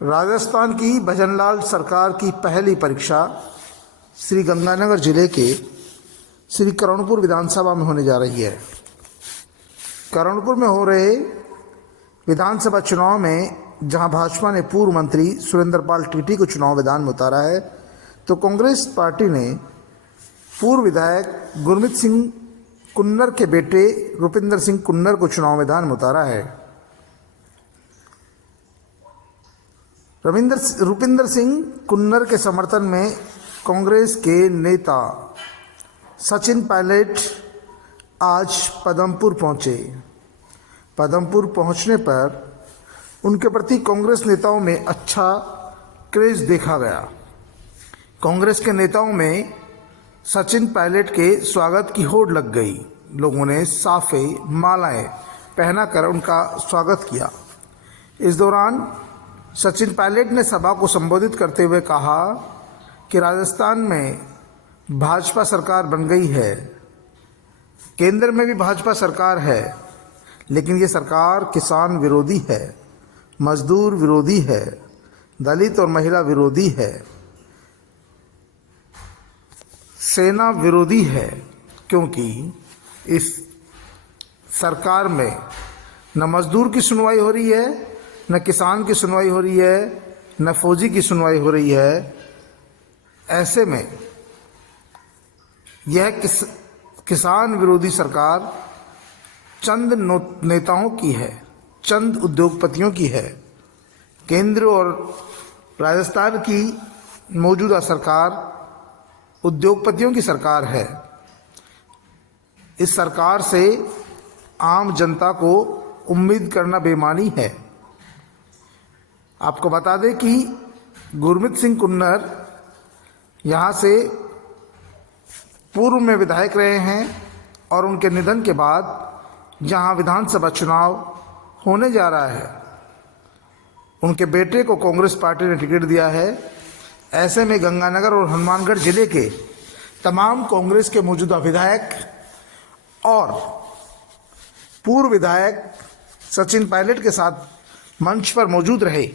राजस्थान की भजनलाल सरकार की पहली परीक्षा श्री गंगानगर जिले के श्री करणपुर विधानसभा में होने जा रही है। करणपुर में हो रहे विधानसभा चुनाव में जहां भाजपा ने पूर्व मंत्री सुरेंद्र पाल टीटी को चुनाव मैदान में उतारा है, तो कांग्रेस पार्टी ने पूर्व विधायक गुरमीत सिंह कुन्नर के बेटे रुपिंदर सिंह कुन्नर को चुनाव मैदान में उतारा है। रुपिंदर सिंह कुन्नर के समर्थन में कांग्रेस के नेता सचिन पायलट आज पदमपुर पहुंचे। पदमपुर पहुंचने पर उनके प्रति कांग्रेस नेताओं में अच्छा क्रेज देखा गया। कांग्रेस के नेताओं में सचिन पायलट के स्वागत की होड़ लग गई। लोगों ने साफे मालाएं पहनाकर उनका स्वागत किया। इस दौरान सचिन पायलट ने सभा को संबोधित करते हुए कहा कि राजस्थान में भाजपा सरकार बन गई है, केंद्र में भी भाजपा सरकार है, लेकिन ये सरकार किसान विरोधी है, मजदूर विरोधी है, दलित और महिला विरोधी है, सेना विरोधी है, क्योंकि इस सरकार में न मजदूर की सुनवाई हो रही है, न किसान की सुनवाई हो रही है, न फौजी की सुनवाई हो रही है। ऐसे में यह किसान विरोधी सरकार चंद नेताओं की है, चंद उद्योगपतियों की है। केंद्र और राजस्थान की मौजूदा सरकार उद्योगपतियों की सरकार है। इस सरकार से आम जनता को उम्मीद करना बेईमानी है। आपको बता दें कि गुरमीत सिंह कुन्नर यहाँ से पूर्व में विधायक रहे हैं और उनके निधन के बाद जहाँ विधानसभा चुनाव होने जा रहा है, उनके बेटे को कांग्रेस पार्टी ने टिकट दिया है। ऐसे में गंगानगर और हनुमानगढ़ जिले के तमाम कांग्रेस के मौजूदा विधायक और पूर्व विधायक सचिन पायलट के साथ मंच पर मौजूद रहे।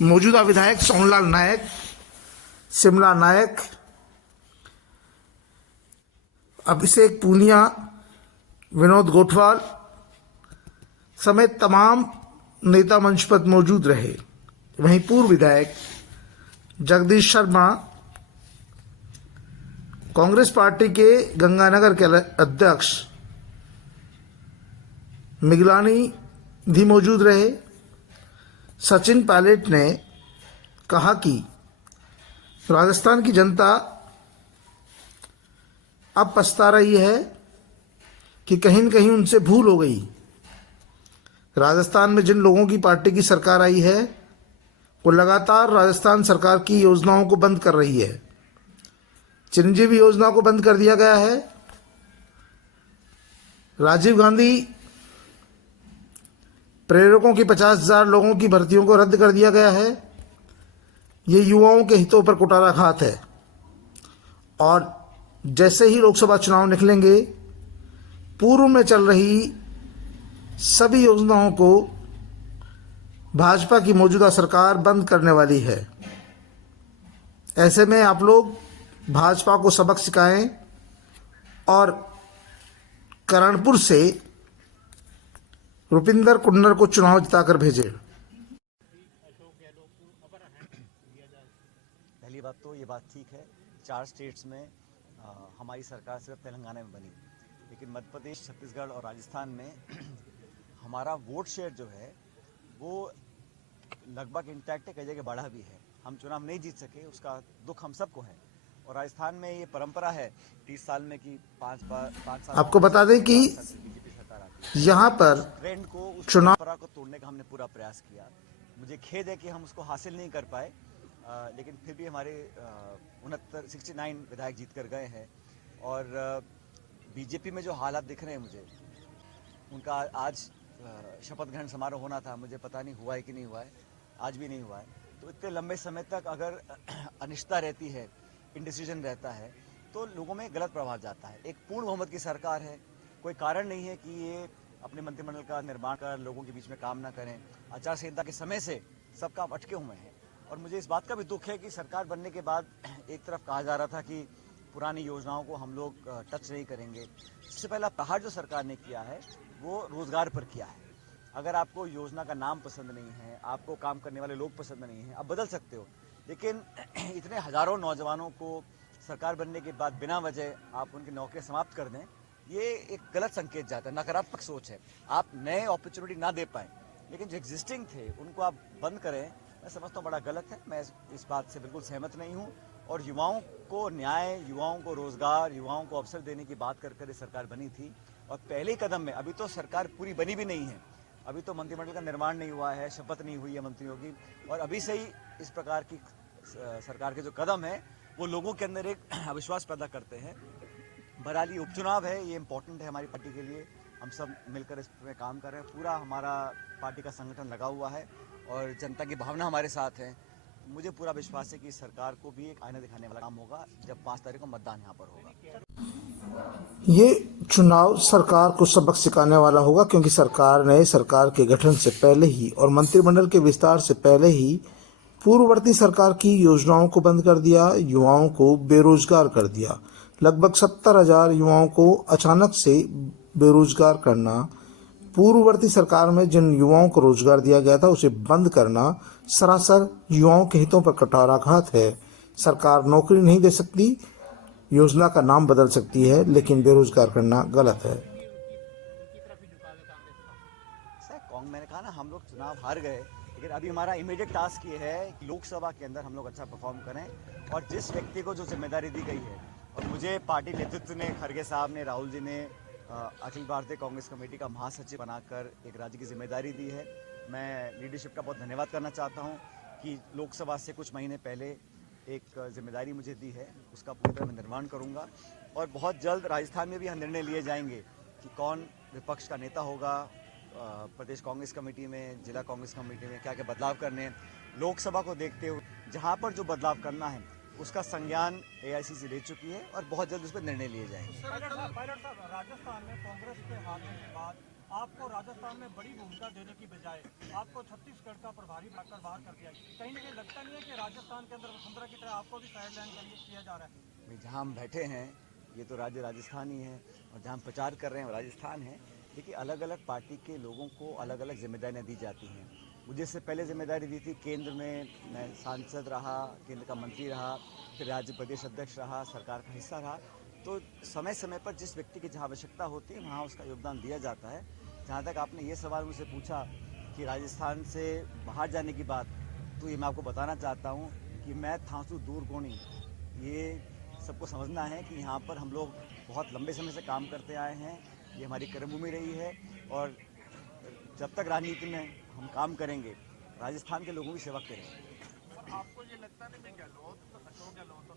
मौजूदा विधायक सोनलाल नायक, शिमला नायक, अभिषेक पूनिया, विनोद गोठवाल समेत तमाम नेता मंच पर मौजूद रहे। वहीं पूर्व विधायक जगदीश शर्मा, कांग्रेस पार्टी के गंगानगर के अध्यक्ष मिगलानी भी मौजूद रहे। सचिन पायलट ने कहा कि राजस्थान की जनता अब पछता रही है कि कहीं न कहीं उनसे भूल हो गई। राजस्थान में जिन लोगों की पार्टी की सरकार आई है, वो लगातार राजस्थान सरकार की योजनाओं को बंद कर रही है। चिरंजीवी योजना को बंद कर दिया गया है। राजीव गांधी प्रेरकों की 50,000 लोगों की भर्तियों को रद्द कर दिया गया है। ये युवाओं के हितों पर कुठाराघात है। और जैसे ही लोकसभा चुनाव निकलेंगे, पूर्व में चल रही सभी योजनाओं को भाजपा की मौजूदा सरकार बंद करने वाली है। ऐसे में आप लोग भाजपा को सबक सिखाएं और करणपुर से रुपिंदर कुन्नर को चुनाव जिताकर भेजें। पहली बात तो ये बात ठीक है, 4 स्टेट्स में हमारी सरकार सिर्फ तेलंगाना में बनी, लेकिन मध्य प्रदेश, छत्तीसगढ़ और राजस्थान में हमारा वोट शेयर जो है वो लगभग इंटैक्ट है, कई जगह बढ़ा भी है। हम चुनाव नहीं जीत सके, उसका दुख हम सबको है। और राजस्थान में ये परंपरा है 30 साल में कि 5 साल। आपको बता दें कि यहाँ पर ट्रेंड को, उस चुनाव परंपरा को तोड़ने का हमने पूरा प्रयास किया। मुझे खेद है कि हम उसको हासिल नहीं कर पाए, लेकिन फिर भी हमारे 69 विधायक जीत कर गए हैं। और बीजेपी में जो हालात दिख रहे हैं मुझे, उनका आज शपथ ग्रहण समारोह होना था, मुझे पता नहीं हुआ है कि नहीं हुआ है, आज भी नहीं हुआ है। तो इतने लंबे समय तक अगर अनिश्चितता रहती है, इंडिसीजन रहता है, तो लोगों में गलत प्रभाव जाता है। एक पूर्ण बहुमत की सरकार है, कोई कारण नहीं है कि ये अपने मंत्रिमंडल का निर्माण कर लोगों के बीच में काम ना करें। आचार संहिता के समय से सब काम अटके हुए हैं और मुझे इस बात का भी दुख है कि सरकार बनने के बाद एक तरफ कहा जा रहा था कि पुरानी योजनाओं को हम लोग टच नहीं करेंगे। सबसे पहला प्रहार जो सरकार ने किया है वो रोजगार पर किया है। अगर आपको योजना का नाम पसंद नहीं है, आपको काम करने वाले लोग पसंद नहीं हैं, आप बदल सकते हो, लेकिन इतने हजारों नौजवानों को सरकार बनने के बाद बिना वजह आप उनकी नौकरियां समाप्त कर दें, ये एक गलत संकेत जाता है, नकारात्मक सोच है। आप नए अपॉर्चुनिटी ना दे पाएं, लेकिन जो एग्जिस्टिंग थे उनको आप बंद करें, मैं समझता हूँ बड़ा गलत है। मैं इस बात से बिल्कुल सहमत नहीं हूँ और युवाओं को न्याय, युवाओं को रोजगार, युवाओं को अवसर देने की बात कर कर ये सरकार बनी थी और पहले कदम में, अभी तो सरकार पूरी बनी भी नहीं है, अभी तो मंत्रिमंडल का निर्माण नहीं हुआ है, शपथ नहीं हुई है मंत्रियों की, और अभी से ही इस प्रकार की सरकार के जो कदम है वो लोगों के अंदर एक अविश्वास पैदा करते हैं। बहरहाल ये उपचुनाव है, ये इम्पोर्टेंट है हमारी पार्टी के लिए, हम सब मिलकर इस पर काम कर रहे हैं, पूरा हमारा पार्टी का संगठन लगा हुआ है और जनता की भावना हमारे साथ है। मुझे पूरा विश्वास है कि सरकार को भी एक आईना दिखाने वाला काम होगा जब 5 तारीख को मतदान यहाँ पर होगा। ये चुनाव सरकार को सबक सिखाने वाला होगा, क्योंकि सरकार ने सरकार के गठन से पहले ही और मंत्रिमंडल के विस्तार से पहले ही पूर्ववर्ती सरकार की योजनाओं को बंद कर दिया, युवाओं को बेरोजगार कर दिया। लगभग 70,000 युवाओं को अचानक से बेरोजगार करना, पूर्ववर्ती सरकार में जिन युवाओं को रोजगार दिया गया था उसे बंद करना सरासर युवाओं के हितों पर कटाराघात है। सरकार नौकरी नहीं दे सकती, योजना का नाम बदल सकती है, लेकिन बेरोजगार करना गलत है। मैंने कहा ना, हम लोग चुनाव हार गए, लेकिन अभी हमारा इमीडिएट टास्क ये है कि लोकसभा के अंदर हम लोग अच्छा परफॉर्म करें और जिस व्यक्ति को जो जिम्मेदारी दी गई है, और मुझे पार्टी नेतृत्व ने, खड़गे साहब ने, राहुल जी ने अखिल भारतीय कांग्रेस कमेटी का महासचिव बनाकर एक राज्य की जिम्मेदारी दी है। मैं लीडरशिप का बहुत धन्यवाद करना चाहता हूँ कि लोकसभा से कुछ महीने पहले एक जिम्मेदारी मुझे दी है, उसका पूरी तरह मैं निर्वहन करूँगा और बहुत जल्द राजस्थान में भी हम निर्णय लिए जाएंगे कि कौन विपक्ष का नेता होगा, प्रदेश कांग्रेस कमेटी में, जिला कांग्रेस कमेटी में क्या क्या बदलाव करने हैं। लोकसभा को देखते हुए जहां पर जो बदलाव करना है उसका संज्ञान एआईसीसी ले चुकी है और बहुत जल्द उस पर निर्णय लिए जाएंगे। पायलट साहब, राजस्थान में कांग्रेस के हारने के बाद आपको राजस्थान में बड़ी भूमिका देने की बजाय आपको छत्तीसगढ़ का प्रभारी बनाकर बाहर कर दिया। कहीं ना कहीं लगता नहीं है कि राजस्थान के अंदर वसुंधरा की तरह आपको भी साइड लाइन किया जा रहा है? जहाँ हम बैठे हैं ये तो राज्य राजस्थान ही है और जहाँ हम प्रचार कर रहे हैं वो राजस्थान है। देखिए, अलग अलग पार्टी के लोगों को अलग अलग जिम्मेदारियां दी जाती हैं। मुझे इससे पहले जिम्मेदारी दी थी केंद्र में, मैं सांसद रहा, केंद्र का मंत्री रहा, फिर राज्य प्रदेश अध्यक्ष रहा, सरकार का हिस्सा रहा। तो समय समय पर जिस व्यक्ति की जहाँ आवश्यकता होती है वहाँ उसका योगदान दिया जाता है। जहाँ तक आपने ये सवाल मुझसे पूछा कि राजस्थान से बाहर जाने की बात, तो ये मैं आपको बताना चाहता हूँ कि मैं थांसू दूर गोणी, ये सबको समझना है कि यहाँ पर हम लोग बहुत लंबे समय से काम करते आए हैं, ये हमारी कर्मभूमि रही है और जब तक राजनीति में हम काम करेंगे राजस्थान के लोगों की सेवा करेंगे। आपको ये लगता नहीं मैं गहलोत, अशोक गहलोत और